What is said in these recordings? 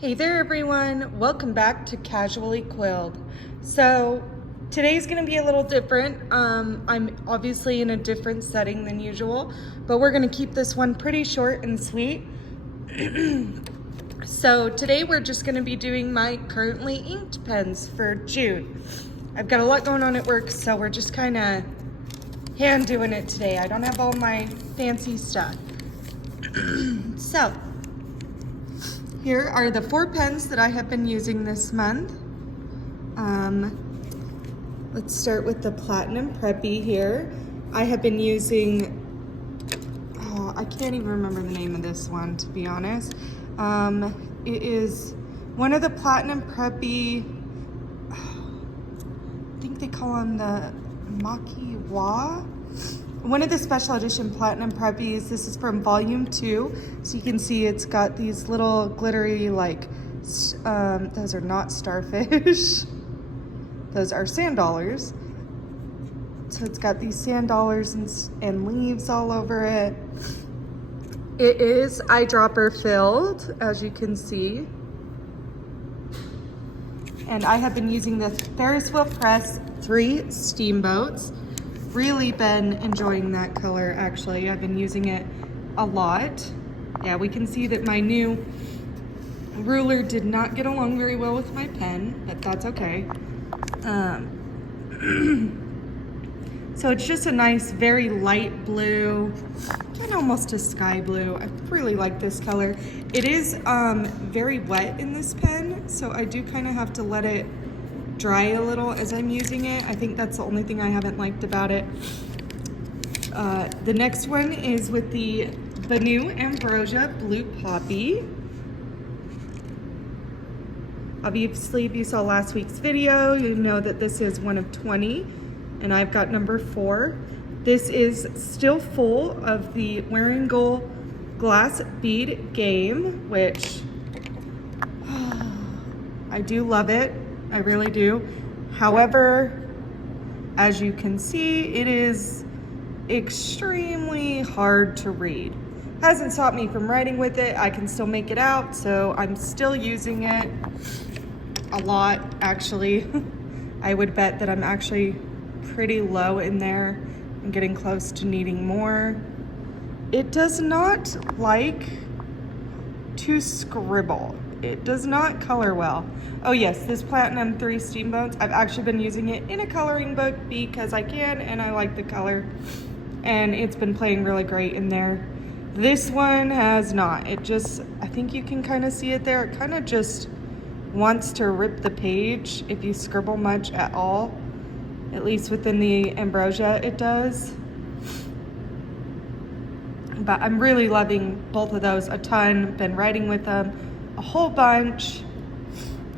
Hey there everyone, welcome back to Casually Quilled. So today's gonna be a little different. I'm obviously in a different setting than usual, but we're gonna keep this one pretty short and sweet. So today we're just gonna be doing my currently inked pens for June. I've got a lot going on at work, so we're just kinda hand doing it today. I don't have all my fancy stuff. So, here are the 4 pens that I have been using this month. Let's start with the Platinum Preppy here. I have been using, I can't even remember the name of this one, to be honest. It is one of the Platinum Preppy, I think they call them the Makiwa. One of the special edition Platinum Preppies. This is from volume 2. So you can see it's got these little glittery, like, those are not starfish. Those are sand dollars. So it's got these sand dollars and leaves all over it. It is eyedropper filled, as you can see. And I have been using the Ferris Wheel Press 3 Steamboats. Really been enjoying that color, actually. I've been using it a lot. Yeah, we can see that my new ruler did not get along very well with my pen, but that's okay. So it's just a nice, very light blue, and almost a sky blue. I really like this color. It is very wet in this pen, so I do kind of have to let it dry a little as I'm using it. I think that's the only thing I haven't liked about it. The next one is with the Benu Ambrosia Blue Poppy. Obviously, if you saw last week's video, you know that this is one of 20, and I've got number 4. This is still full of the Wearingeul glass bead game, which I do love it. I really do. However, as you can see, it is extremely hard to read. Hasn't stopped me from writing with it. I can still make it out, so I'm still using it a lot, actually. I would bet that I'm actually pretty low in there and getting close to needing more. It does not like to scribble. It does not color well. Oh yes, this Platinum 3 Steamboats, I've actually been using it in a coloring book because I can and I like the color. And it's been playing really great in there. This one has not. It just, I think you can kind of see it there. It kind of just wants to rip the page if you scribble much at all. At least within the Ambrosia it does. But I'm really loving both of those a ton. Been writing with them a whole bunch.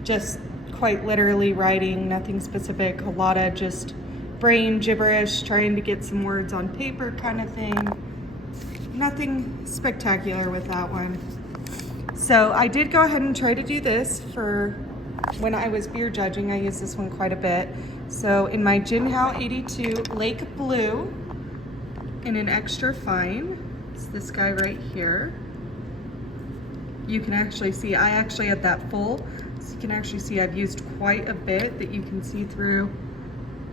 Just quite literally writing, nothing specific, a lot of just brain gibberish, trying to get some words on paper kind of thing. Nothing spectacular with that one. So I did go ahead and try to do this for when I was beer judging. I used this one quite a bit. So in my Jinhao 82 Lake Blue in an extra fine, it's this guy right here. You can actually see, I actually had that full, so you can actually see I've used quite a bit that you can see through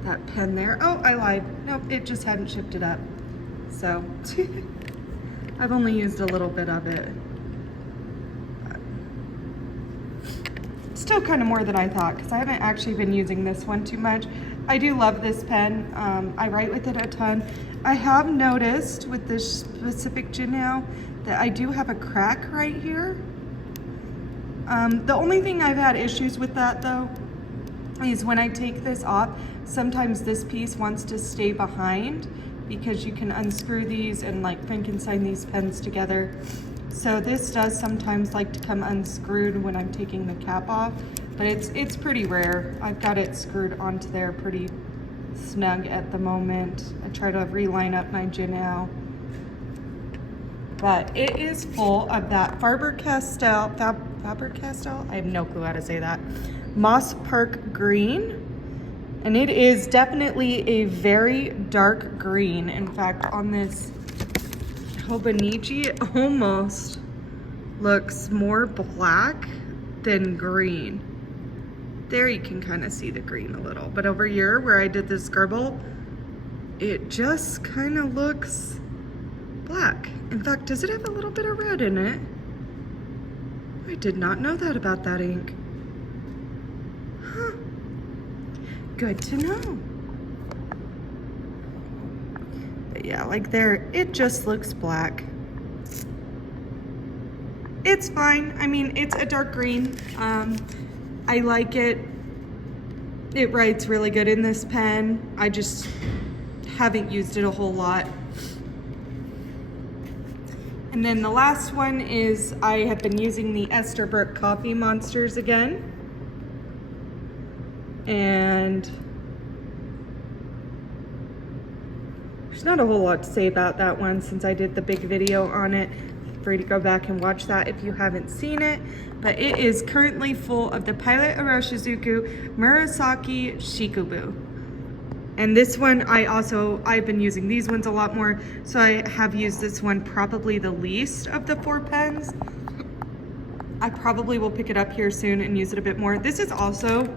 that pen there. Oh, I lied. Nope, it just hadn't shifted up. So, I've only used a little bit of it. But still kind of more than I thought, because I haven't actually been using this one too much. I do love this pen. I write with it a ton. I have noticed with this specific Jinhao that I do have a crack right here. The only thing I've had issues with that though is when I take this off, sometimes this piece wants to stay behind because you can unscrew these and like Frankenstein these pens together. So this does sometimes like to come unscrewed when I'm taking the cap off, but it's pretty rare. I've got it screwed onto there pretty snug at the moment. I try to reline up my Jinhao. But it is full of that Faber-Castell, I have no clue how to say that, Moss Park Green. And it is definitely a very dark green. In fact, on this Hobonichi, it almost looks more black than green. There you can kind of see the green a little, but over here where I did the scribble, it just kind of looks black. In fact, does it have a little bit of red in it? I did not know that about that ink. Huh. Good to know. But yeah, like there, it just looks black. It's fine. I mean, it's a dark green. I like it. It writes really good in this pen. I just haven't used it a whole lot. And then the last one is I have been using the Esterbrookxcoffeemonsterz again. And there's not a whole lot to say about that one since I did the big video on it. Feel free to go back and watch that if you haven't seen it. But it is currently full of the Pilot Irishozuku Murasaki Shikubu. And this one, I've been using these ones a lot more, so I have used this one probably the least of the 4 pens. I probably will pick it up here soon and use it a bit more. This is also,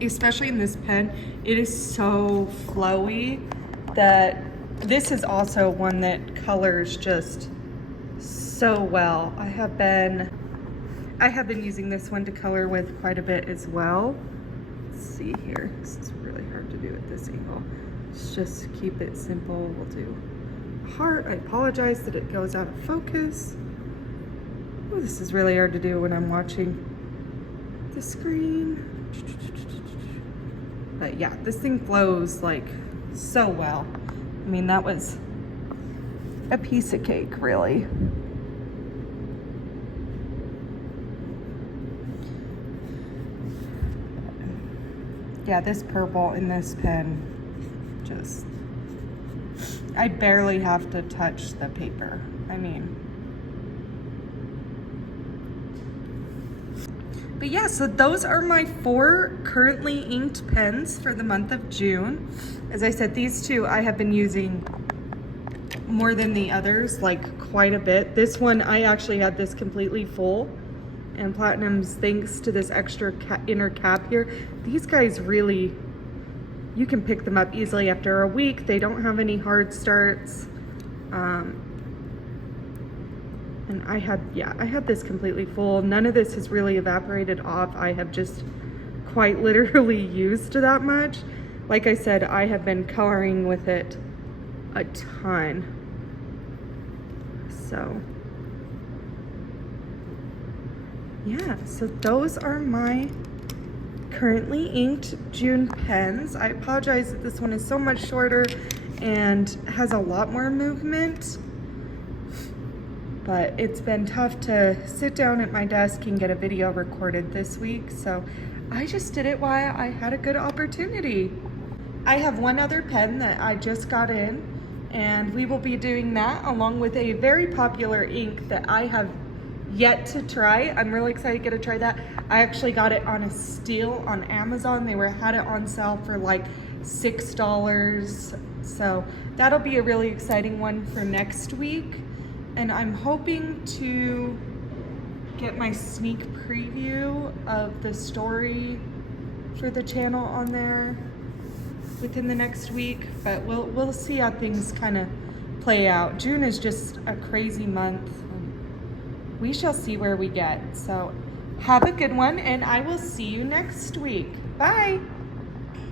especially in this pen, it is so flowy that this is also one that colors just so well. I have been using this one to color with quite a bit as well. Let's see here. This is really hard to do at this angle. Let's just keep it simple. We'll do heart. I apologize that it goes out of focus. Oh, this is really hard to do when I'm watching the screen. But yeah, this thing flows like so well. I mean, that was a piece of cake, really. Yeah, this purple in this pen, just, I barely have to touch the paper. I mean, but yeah, so those are my 4 currently inked pens for the month of June. As I said, these 2 I have been using more than the others, like quite a bit. This one, I actually had this completely full. And Platinum's, thanks to this extra inner cap here, these guys really, you can pick them up easily after a week. They don't have any hard starts. And I had this completely full. None of this has really evaporated off. I have just quite literally used that much. Like I said, I have been coloring with it a ton. So yeah, so those are my currently inked June pens. I apologize that this one is so much shorter and has a lot more movement, but it's been tough to sit down at my desk and get a video recorded this week, so I just did it while I had a good opportunity. I have one other pen that I just got in, and we will be doing that along with a very popular ink that I have yet to try. I'm really excited to get to try that. I actually got it on a steal on Amazon. They had it on sale for like $6. So that'll be a really exciting one for next week. And I'm hoping to get my sneak preview of the story for the channel on there within the next week, but we'll see how things kind of play out. June is just a crazy month. We shall see where we get. So have a good one, and I will see you next week. Bye.